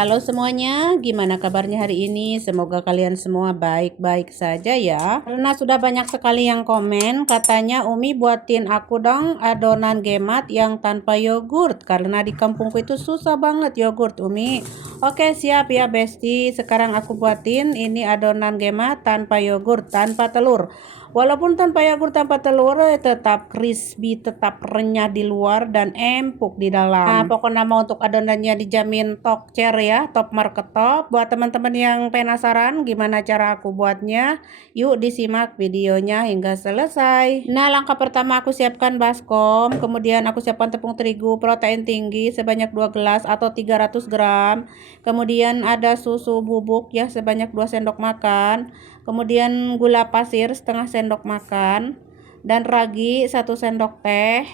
Halo semuanya, gimana kabarnya hari ini? Semoga kalian semua baik-baik saja ya. Karena sudah banyak sekali yang komen, katanya Umi buatin aku dong adonan gemat yang tanpa yogurt. Karena di kampungku itu susah banget yogurt, Umi. Oke, siap ya Besti. Sekarang aku buatin ini adonan gemat tanpa yogurt, tanpa telur. Walaupun tanpa yogurt, tanpa telur, tetap crispy, tetap renyah di luar dan empuk di dalam. Nah, pokoknya mau untuk adonannya dijamin top chair ya, top market top. Buat teman-teman yang penasaran gimana cara aku buatnya, yuk disimak videonya hingga selesai. Nah, langkah pertama aku siapkan baskom, kemudian aku siapkan tepung terigu protein tinggi sebanyak 2 gelas atau 300 gram. Kemudian ada susu bubuk ya sebanyak 2 sendok makan. Kemudian gula pasir setengah sendok makan dan ragi 1 sendok teh,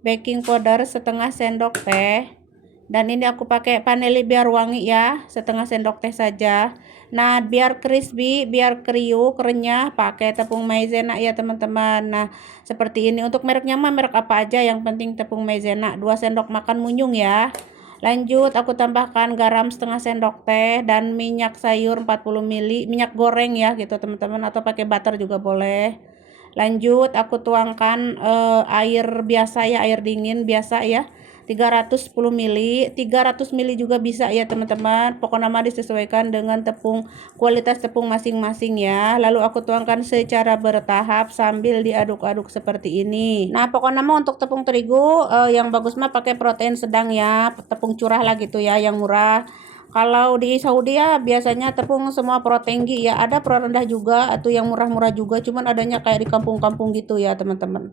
baking powder setengah sendok teh, dan ini aku pakai vanili biar wangi ya, setengah sendok teh saja. Nah, biar crispy, biar kriuk, renyah, pakai tepung maizena ya teman-teman. Nah, seperti ini. Untuk mereknya mah merek apa aja, yang penting tepung maizena 2 sendok makan munyung ya. Lanjut aku tambahkan garam setengah sendok teh dan minyak sayur 40 ml, minyak goreng ya gitu teman-teman, atau pakai butter juga boleh. Lanjut aku tuangkan air biasa ya, air dingin biasa ya, 310 ml, 300 ml juga bisa ya teman-teman. Pokoknya mah disesuaikan dengan kualitas tepung masing-masing ya. Lalu aku tuangkan secara bertahap sambil diaduk-aduk seperti ini. Nah, pokoknya mah untuk tepung terigu yang bagus mah pakai protein sedang ya, tepung curah lah gitu ya, yang murah. Kalau di Saudi ya biasanya tepung semua pro tinggi ya, ada pro rendah juga atau yang murah-murah juga, cuman adanya kayak di kampung-kampung gitu ya teman-teman.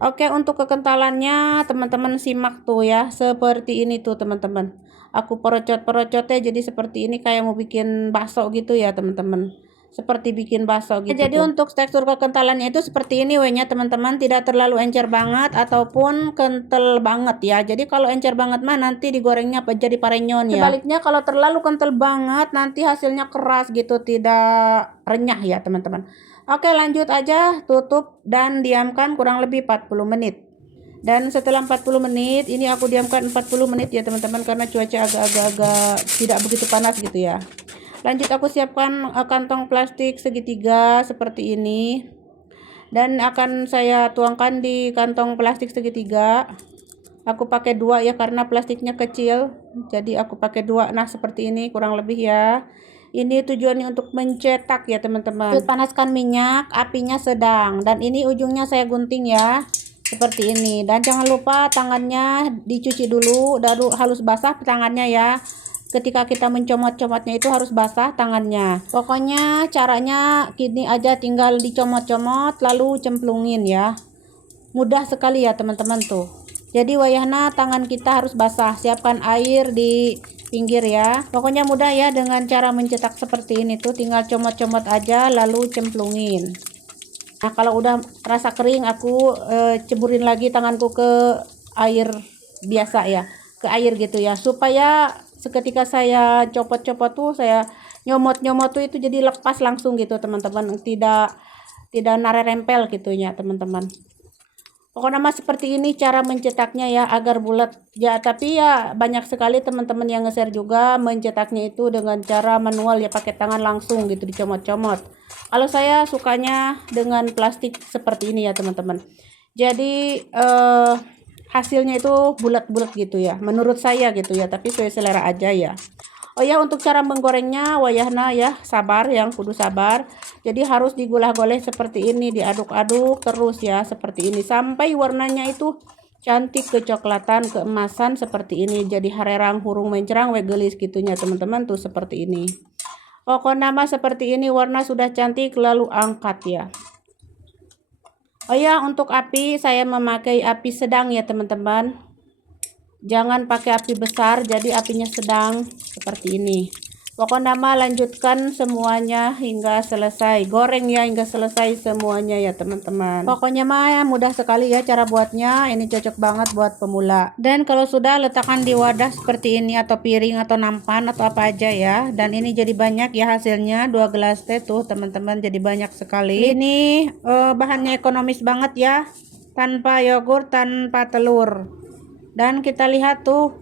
Oke, untuk kekentalannya teman-teman simak tuh ya, seperti ini tuh teman-teman. Aku perocot-perocotnya jadi seperti ini, kayak mau bikin bakso gitu ya teman-teman. Seperti bikin bakso gitu. Jadi untuk tekstur kekentalannya itu seperti ini wehnya teman-teman, tidak terlalu encer banget ataupun kental banget ya. Jadi kalau encer banget mah nanti digorengnya jadi parenyon ya. Sebaliknya kalau terlalu kental banget nanti hasilnya keras gitu, tidak renyah ya teman-teman. Oke, lanjut aja, tutup dan diamkan kurang lebih 40 menit. Dan setelah 40 menit ini aku diamkan 40 menit ya teman-teman, karena cuaca agak-agak tidak begitu panas gitu ya. Lanjut aku siapkan kantong plastik segitiga seperti ini, dan akan saya tuangkan di kantong plastik segitiga. Aku pakai 2 ya karena plastiknya kecil, jadi aku pakai 2. Nah, seperti ini kurang lebih ya. Ini tujuannya untuk mencetak ya teman-teman. Panaskan minyak, apinya sedang, dan ini ujungnya saya gunting ya seperti ini. Dan jangan lupa tangannya dicuci dulu, halus basah tangannya ya. Ketika kita mencomot-comotnya itu harus basah tangannya. Pokoknya caranya gini aja, tinggal dicomot-comot lalu cemplungin ya. Mudah sekali ya teman-teman tuh. Jadi wayahna tangan kita harus basah. Siapkan air di pinggir ya. Pokoknya mudah ya dengan cara mencetak seperti ini tuh, tinggal comot-comot aja lalu cemplungin. Nah, kalau udah rasa kering aku ceburin lagi tanganku ke air biasa ya, ke air gitu ya, supaya seketika saya copot-copot tuh, saya nyomot-nyomot tuh itu jadi lepas langsung gitu teman-teman, tidak nempel gitunya teman-teman. Pokoknya mas seperti ini cara mencetaknya ya, agar bulat ya. Tapi ya banyak sekali teman-teman yang nge-share juga mencetaknya itu dengan cara manual ya, pakai tangan langsung gitu dicomot-comot. Kalau saya sukanya dengan plastik seperti ini ya teman-teman. Jadi hasilnya itu bulat-bulat gitu ya, menurut saya gitu ya, tapi sesuai selera aja ya. Oh ya, untuk cara menggorengnya wayahna ya sabar, yang kudu sabar. Jadi harus digulah-goleh seperti ini, diaduk-aduk terus ya seperti ini sampai warnanya itu cantik, kecoklatan, keemasan seperti ini. Jadi harerang hurung mencerang wegelis gitunya teman-teman tuh seperti ini. Pokoknya nama seperti ini, warna sudah cantik lalu angkat ya. Oh ya, untuk api saya memakai api sedang ya teman-teman. Jangan pakai api besar, jadi apinya sedang seperti ini. Pokoknya mah lanjutkan semuanya hingga selesai, goreng ya hingga selesai semuanya ya teman-teman. Pokoknya mah ya, mudah sekali ya cara buatnya, ini cocok banget buat pemula. Dan kalau sudah, letakkan di wadah seperti ini atau piring atau nampan atau apa aja ya. Dan ini jadi banyak ya hasilnya, 2 gelas teh tuh teman-teman, jadi banyak sekali. Ini bahannya ekonomis banget ya, tanpa yogurt, tanpa telur. Dan kita lihat tuh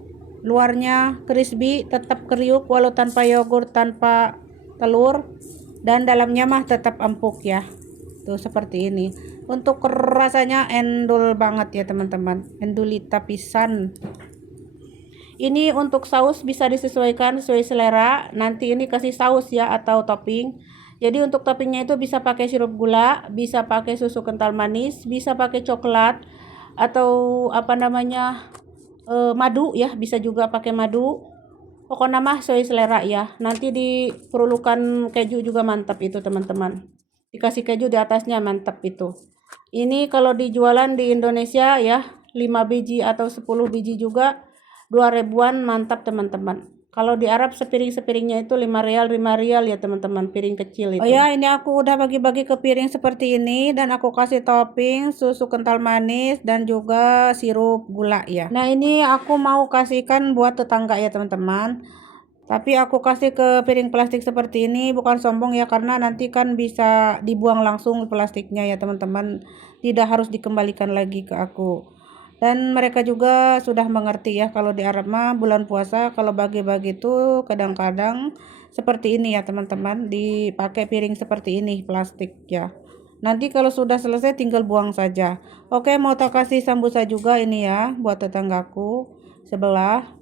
luarnya crispy, tetap kriuk walau tanpa yogurt, tanpa telur, dan dalamnya mah tetap empuk ya. Tuh seperti ini. Untuk rasanya endul banget ya teman-teman, endulita pisan. Ini untuk saus bisa disesuaikan sesuai selera. Nanti ini kasih saus ya atau topping. Jadi untuk toppingnya itu bisa pakai sirup gula, bisa pakai susu kental manis, bisa pakai coklat, atau apa namanya, madu ya, bisa juga pakai madu. Pokoknya mah sesuai selera ya. Nanti diperlukan keju juga mantap itu teman-teman. Dikasih keju di atasnya mantap itu. Ini kalau dijualan di Indonesia ya 5 biji atau 10 biji juga 2 ribuan mantap teman-teman. Kalau di Arab sepiring-sepiringnya itu 5 rial ya teman-teman, piring kecil itu. Oh ya, ini aku udah bagi-bagi ke piring seperti ini dan aku kasih topping susu kental manis dan juga sirup gula ya. Nah, ini aku mau kasihkan buat tetangga ya teman-teman. Tapi aku kasih ke piring plastik seperti ini bukan sombong ya, karena nanti kan bisa dibuang langsung plastiknya ya teman-teman. Tidak harus dikembalikan lagi ke aku. Dan mereka juga sudah mengerti ya, kalau di Arab mah bulan puasa kalau bagi-bagi itu kadang-kadang seperti ini ya teman-teman, dipakai piring seperti ini plastik ya. Nanti kalau sudah selesai tinggal buang saja. Oke, mau tak kasih sambusa juga ini ya buat tetanggaku sebelah.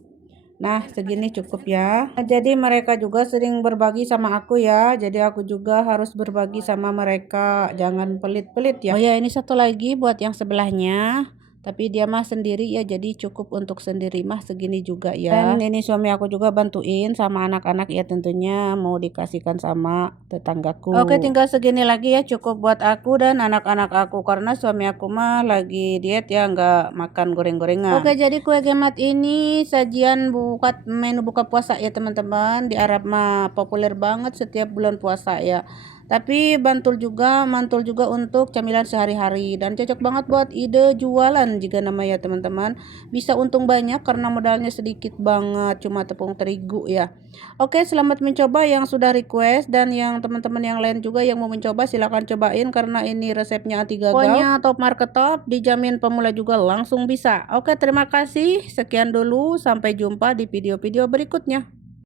Nah, segini cukup ya. Jadi mereka juga sering berbagi sama aku ya. Jadi aku juga harus berbagi sama mereka. Jangan pelit-pelit ya. Oh ya, ini satu lagi buat yang sebelahnya. Tapi dia mah sendiri ya, jadi cukup untuk sendiri mah segini juga ya. Dan ini suami aku juga bantuin sama anak-anak ya, tentunya mau dikasihkan sama tetanggaku. Oke, tinggal segini lagi ya, cukup buat aku dan anak-anak aku, karena suami aku mah lagi diet ya, nggak makan goreng-gorengan. Oke, jadi kue gemat ini sajian buat menu buka puasa ya teman-teman. Di Arab mah populer banget setiap bulan puasa ya. Tapi mantul juga untuk camilan sehari-hari dan cocok banget buat ide jualan jika namanya teman-teman. Bisa untung banyak karena modalnya sedikit banget, cuma tepung terigu ya. Oke, selamat mencoba yang sudah request, dan yang teman-teman yang lain juga yang mau mencoba silahkan cobain karena ini resepnya anti gagal. Pokoknya top market top, dijamin pemula juga langsung bisa. Oke, terima kasih. Sekian dulu, sampai jumpa di video-video berikutnya.